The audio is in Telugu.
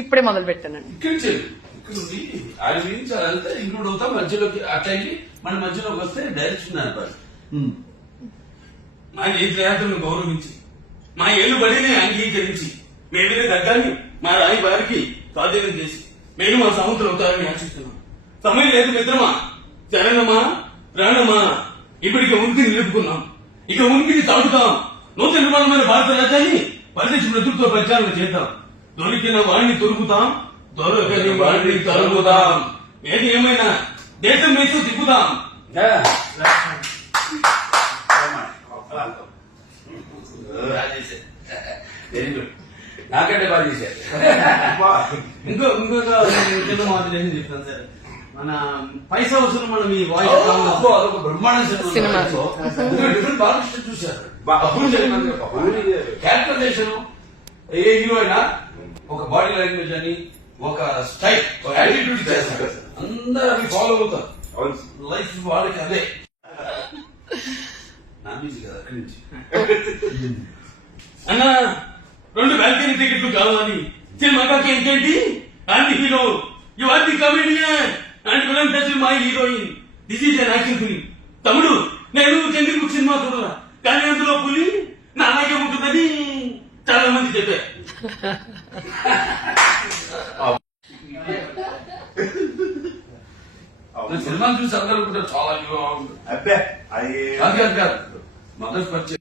ఇప్పుడే మొదలు పెట్టానండి. ఇక్కడ నుండి ఆయన గురించి అదంతా ఇంక్లూడ్ అవుతాం మధ్యలోకి అట్లా మన మధ్యలోకి వస్తే డైరెక్షన్ ఏర్పడి మా ఏ ప్రయాణాలను గౌరవించి మా ఏళ్ళు బడిని అంగీకరించి మేమే దగ్గరని మా రాయి వారికి స్వాధీనం చేసి మేము మా సముద్రం అవుతారని ఆశిస్తున్నాం. సమయం లేదు మిత్రమా, చరణమా, ప్రాణమా, ఇప్పటికి ఉనికిని నిలుపుకున్నాం, ఇక ఉనికిని తాగుతాం. నూతన నిర్మాణమైన భారత రాజ్యాన్ని పరిదేశ నేతృత్వ పరిచాలన చేద్దాం. దొరికిన వాడిని దొరుకుతాం, దొరకని వాడిని తరుగుతాం. ఏది ఏమైనా దేశం మీద తిప్పుదాం. వెరీ గుడ్, నాకంటే బాగా చేశారు. ఇంకొక చిన్న మాదిరి చెప్తాను సార్, మన పైసా వసూలు మనం ఈ వాయిస్ అదొక బ్రహ్మాండ సినిమా డిఫరెంట్ బాలకృష్ణ చూశారు. క్యారెక్టరైజేషన్ ఏ హీరో అయినా ఒక బాడీ లాంగ్వేజ్ అని ఒక స్టైల్ ఒక యాటిట్యూడ్ చేస్తారు, అందరూ అవి ఫాలో అవుతారు. లైఫ్ వాళ్ళకి అదే నామీజీ కదా అక్కడి నుంచి అన్న 2 బ్యాల్కనీ టికెట్లు కావాలి సినిమాకి. ఏంటంటి and hero you are the comedian and villain touch my heroine, this is an action film. తమ్ముడు నేను చంద్రముఖి సినిమా చూడాల, కానీ అందులో పులి నా అలాగే ఉంటుందని చాలా మంది చెప్పారు. సినిమా చూసి అందరూ కూడా చాలా అబ్బే అది మదర్ పరిచయం